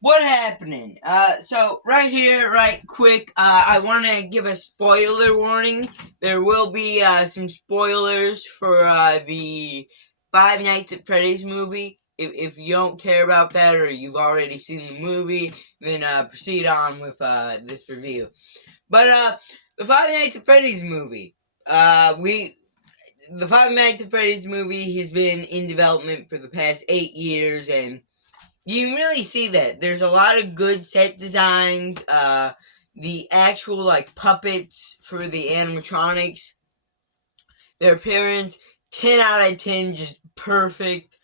What happening? So right here, right quick, I want to give a spoiler warning. There will be some spoilers for the Five Nights at Freddy's movie. If you don't care about that or you've already seen the movie, then proceed on with this review. But the Five Nights at Freddy's movie, the Five Nights at Freddy's movie has been in development for the past 8 years, and you can really see that there's a lot of good set designs. The actual like puppets for the animatronics, their appearance, 10 out of 10, just perfect.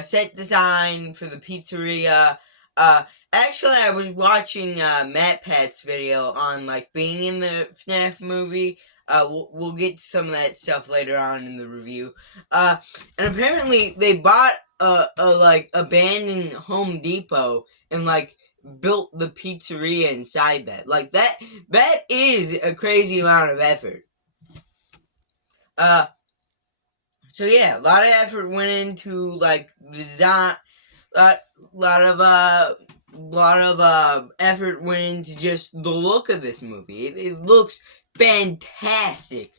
Set design for the pizzeria. Uh, Actually, I was watching Matt Pat's video on like being in the FNAF movie. We'll get to some of that stuff later on in the review. And apparently they bought a like abandoned Home Depot and like built the pizzeria inside that. Like that is a crazy amount of effort. Uh, so yeah, a lot of effort went into like the design. Lot, lot of effort went into just the look of this movie. It looks fantastic,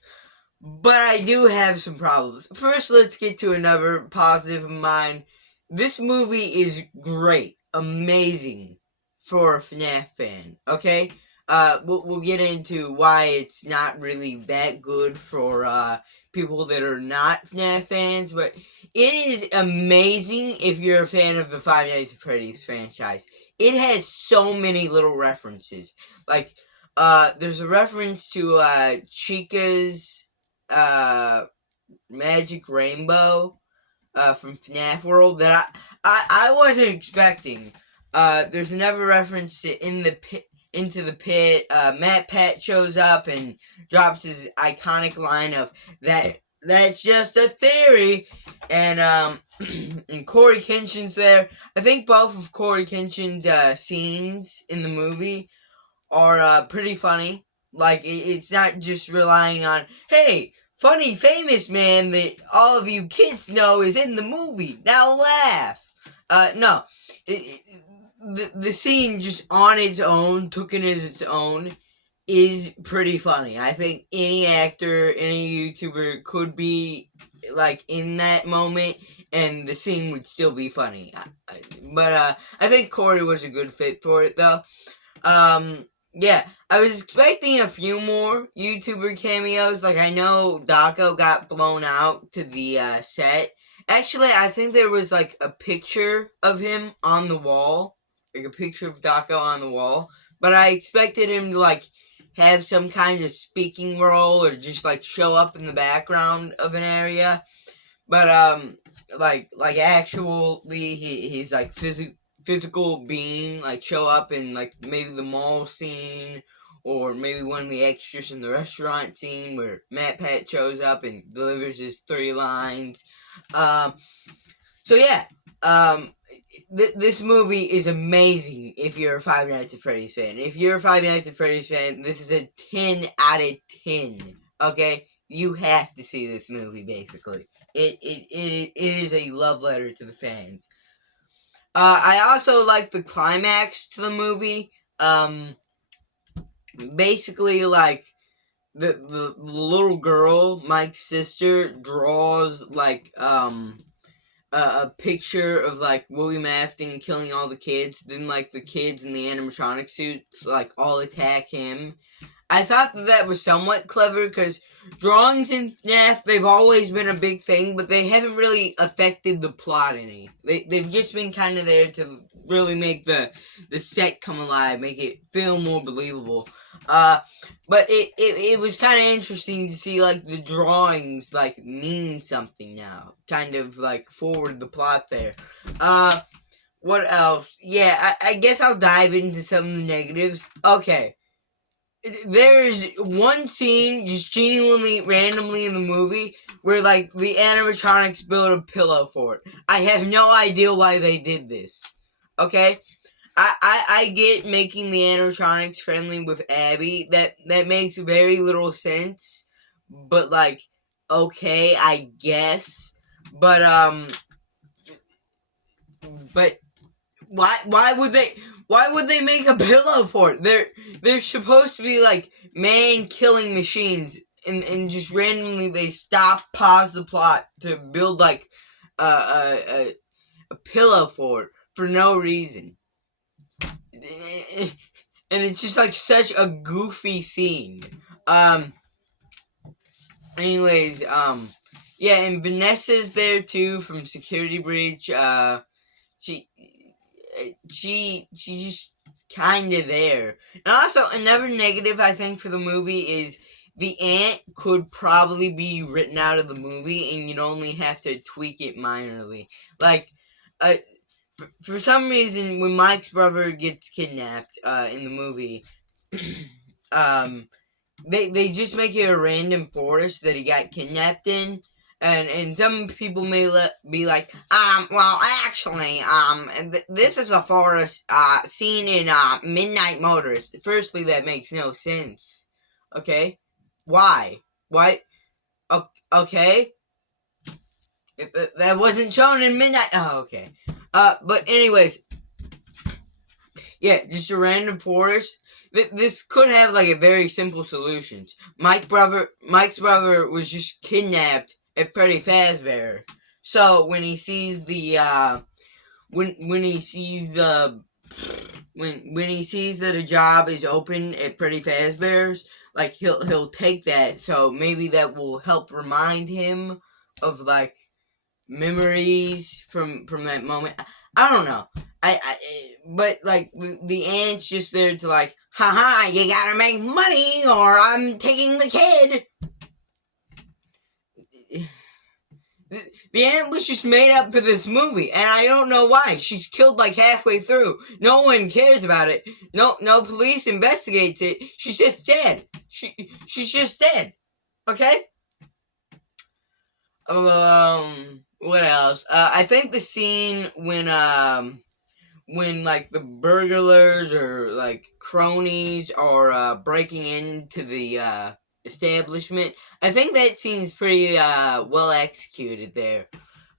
but I do have some problems. First, let's get to another positive of mine. This movie is great, amazing for a FNAF fan. Okay, we'll get into why it's not really that good for people that are not FNAF fans, but it is amazing if you're a fan of the Five Nights at Freddy's franchise. It has so many little references. Like, there's a reference to Chica's uh, Magic Rainbow from FNAF World that I wasn't expecting. There's another reference to into the pit. Matt Pat shows up and drops his iconic line of that's just a theory, and and Corey Kenshin's there. I think both of Corey Kenshin's scenes in the movie are pretty funny. Like it's not just relying on hey, funny famous man that all of you kids know is in the movie. Now laugh. No, the scene just on its own, taken as its own, is pretty funny. I think any actor, any YouTuber could be like in that moment, and the scene would still be funny. But I think Corey was a good fit for it, though. Yeah, I was expecting a few more YouTuber cameos. Like, I know Daco got blown out to the set. Actually, I think there was, like, a picture of him on the wall. Like, a picture of Daco on the wall. But I expected him to, like, have some kind of speaking role or just, like, show up in the background of an area. But, like actually, he's, like, physical being like show up in like maybe the mall scene or maybe one of the extras in the restaurant scene where Matt Pat shows up and delivers his 3 lines. Um, so yeah, this movie is amazing if you're a Five Nights at Freddy's fan. If you're a Five Nights at Freddy's fan, this is a 10 out of 10. Okay, you have to see this movie. Basically, it is a love letter to the fans. I also like the climax to the movie. Basically, like the little girl, Mike's sister, draws like a picture of like William Afton killing all the kids. Then like the kids in the animatronic suits like all attack him. I thought that was somewhat clever because drawings in FNAF, they've always been a big thing, but they haven't really affected the plot any. They've just been kind of there to really make the set come alive, make it feel more believable. Uh, but it was kind of interesting to see like the drawings like mean something now, kind of like forward the plot there. What else? Yeah, I guess I'll dive into some of the negatives. Okay, there's one scene just genuinely randomly in the movie where like the animatronics build a pillow for it. I have no idea why they did this. Okay? I get making the animatronics friendly with Abby. That makes very little sense. But like, okay, I guess. But but Why would they make a pillow for it? They're supposed to be like man killing machines, and just randomly they pause the plot to build like a pillow for it for no reason. And it's just like such a goofy scene. Anyways, yeah, and Vanessa's there too from Security Breach. She just kind of there. And also another negative I think for the movie is the ant could probably be written out of the movie, and you'd only have to tweak it minorly. Like, for some reason, when Mike's brother gets kidnapped in the movie, they just make it a random forest that he got kidnapped in. And some people may be like, well, actually, this is a forest, seen in, Midnight Motors. Firstly, that makes no sense. Okay? Why? Why? Okay? That wasn't shown in Midnight. Oh, okay. But anyways, yeah, just a random forest. This could have like a very simple solution. Mike's brother was just kidnapped at Freddy Fazbear. So when he sees the when he sees that a job is open at Freddy Fazbear's, like he'll take that. So maybe that will help remind him of like memories from that moment. I don't know. But like the ant's just there to like, haha, you gotta make money or I'm taking the kid. The ant was just made up for this movie, and I don't know why. She's killed like halfway through. No one cares about it. No police investigates it. She's just dead. She's just dead. Okay? What else? I think the scene when like the burglars or like cronies are breaking into the establishment, I think that scene's pretty well executed there.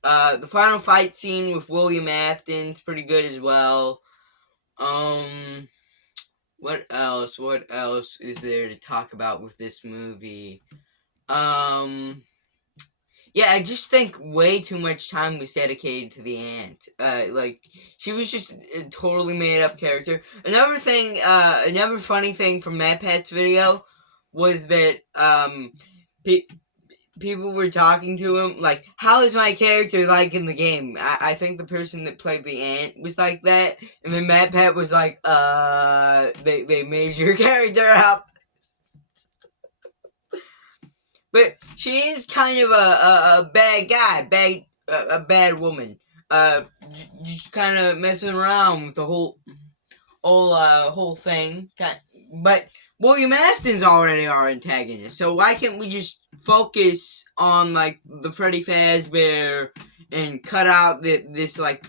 The final fight scene with William Afton's pretty good as well. What else? What else is there to talk about with this movie? Yeah, I just think way too much time was dedicated to the ant. Like, she was just a totally made up character. Another funny thing from Matt Pat's video was that, people were talking to him, like, how is my character like in the game? I think the person that played the ant was like that, and then Matt Pat was like, they made your character up. But she is kind of a bad guy, a bad woman. Just kind of messing around with the whole thing. But William Afton's already our antagonist, so why can't we just focus on like the Freddy Fazbear and cut out this like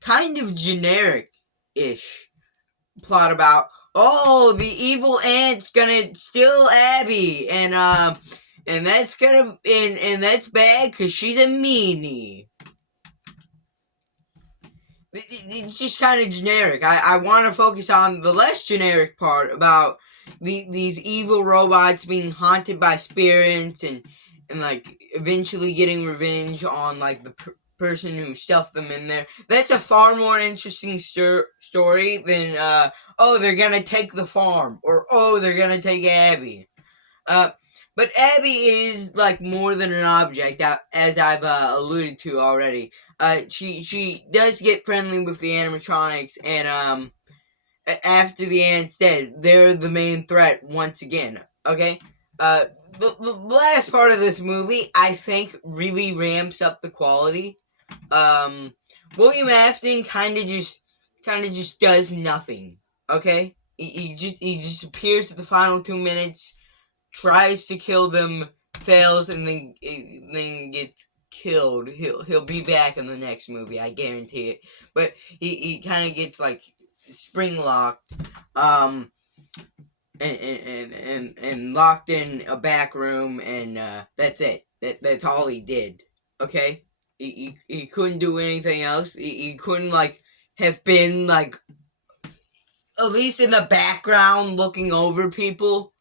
kind of generic-ish plot about, oh, the evil ant's gonna steal Abby, and that's that's bad because she's a meanie. It's just kind of generic. I want to focus on the less generic part about these evil robots being haunted by spirits and like eventually getting revenge on like the person who stuffed them in there. That's a far more interesting story than oh, they're gonna take the farm, or oh, they're gonna take Abby. But Abby is like more than an object, as I've alluded to already. She does get friendly with the animatronics, and after the ant's dead, they're the main threat once again. Okay, the last part of this movie, I think, really ramps up the quality. William Afton kind of just does nothing. Okay, he just appears at the final 2 minutes, tries to kill them, fails, and then gets killed. He'll be back in the next movie, I guarantee it. But he kind of gets like spring locked, and locked in a back room, and that's it. That's all he did. Okay, he couldn't do anything else. He couldn't like have been, like, at least in the background looking over people.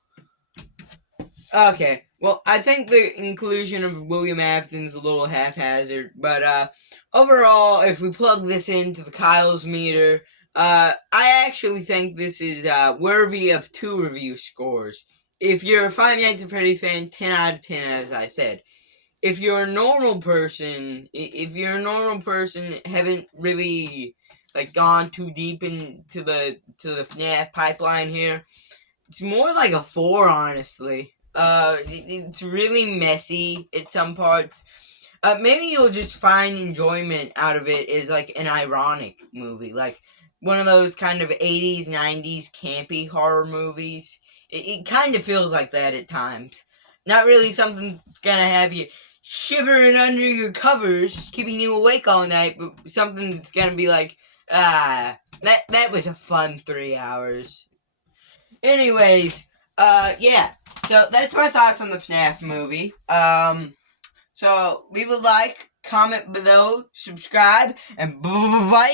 Okay, well, I think the inclusion of William Afton's a little haphazard, but overall, if we plug this into the Kyle's meter, I actually think this is worthy of 2 review scores. If you're a Five Nights at Freddy's fan, 10 out of 10, as I said. If you're a normal person, haven't really, like, gone too deep into the FNAF pipeline here, it's more like a 4, honestly. It's really messy at some parts. Maybe you'll just find enjoyment out of it as, like, an ironic movie, like one of those kind of 80s, 90s campy horror movies. It kind of feels like that at times. Not really something that's gonna have you shivering under your covers, keeping you awake all night, but something that's gonna be like, that was a fun 3 hours. Anyways, yeah. So that's my thoughts on the FNAF movie. So leave a like, comment below, subscribe, and bye.